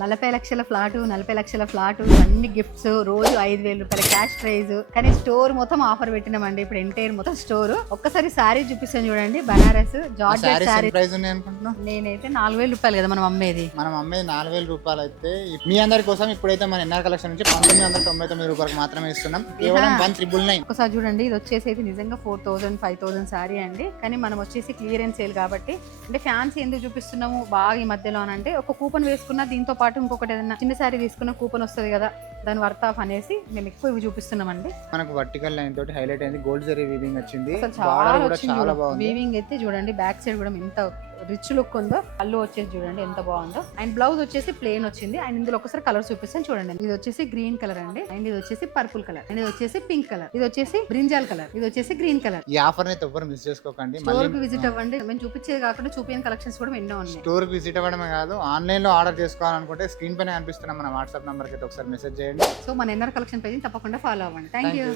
40 లక్షల ఫ్లాట్ 40 లక్షల ఫ్లాట్ అన్ని గిఫ్ట్స్, రోజు 5,000 రూపాయల క్యాష్ ప్రైజ్. కానీ స్టోర్ మొత్తం ఆఫర్ పెట్టినామండి. ఇప్పుడు ఎంటైర్ మొత్తం స్టోర్. ఒక్కసారి శారీ చూపిస్తాను చూడండి, బనారస్ జార్జెట్ శారీ. ప్రైస్ ఉన్నాయి అనుకుంటున్నాం. నేనైతే 4,000 రూపాయలు కదా మనం అమ్మేది. 4,000 రూపాయలు అయితే మీ అందరి కోసం ఇప్పుడైతే మన ఎన్ఆర్ కలెక్షన్ నుంచి 1999 రూపాయలకు మాత్రమే ఇస్తున్నాం. కేవలం 1,999. ఒకసారి చూడండి, ఇది వచ్చేసి అయితే నిజంగా 4,000 5,000 శారీ అండి. కానీ మనం వచ్చేసి క్లియరెన్స్ సేల్ కాబట్టి, అంటే ఫ్యాన్సీ ఎందుకు చూపిస్తున్నాము బాగా ఈ మధ్యలో అని అంటే, ఒక కూపన్ వేసుకున్న దీంతో పాటు ఇంకొకటి ఏదైనా చిన్న శారీ తీసుకున్న కూపన్ వస్తుంది కదా, దాని వర్త్ ఆఫ్ అనేసి మేము ఎక్కువ ఇవి చూపిస్తున్నామండి. మనకు వర్టికల్ లైన్ తోటి హైలైట్ అయింది, గోల్డ్ జరీ వీవింగ్ వచ్చింది. అసలు చాలా బాగుంది వీవింగ్ అయితే. చూడండి బ్యాక్ సైడ్ కూడా ఎంత రిచ్ లుక్ ఉందో. పళ్ళు వచ్చేసి చూడండి ఎంత బాగుందో. అండ్ బ్లౌజ్ వచ్చేసి ప్లేన్ వచ్చింది. అండ్ ఇందులో ఒకసారి కలర్ చూపిస్తాను చూడండి. ఇది వచ్చేసి గ్రీన్ కలర్ అండి, అండ్ ఇది వచ్చేసి పర్పుల్ కలర్, అండ్ ఇది వచ్చేసి పింక్ కలర్, ఇది వచ్చేసి బ్రింజాల్ కలర్, ఇది వచ్చేసి గ్రీన్ కలర్. ఈ ఆఫర్ అయితే ఎవ్వరు మిస్ చేసుకోకండి. స్టోర్ కి విజిట్ అవ్వండి. మేము చూపించేది కాకుండా చూపించిన కలెక్షన్స్ కూడా ఎన్నో ఉన్నాయి. స్టోర్ కి విజిట్ అవ్వడమే కాదు, ఆన్లైన్ లో ఆర్డర్ చేసుకోవాలనుకుంటే స్క్రీన్ పైన కనిపిస్తున్న మన వాట్సాప్ నంబర్ కి ఒకసారి మెసేజ్ చేయండి. సో మన ఎన్ఆర్ కలెక్షన్ పేజ్ తప్పకుండా ఫాలో అవ్వండి. Thank you.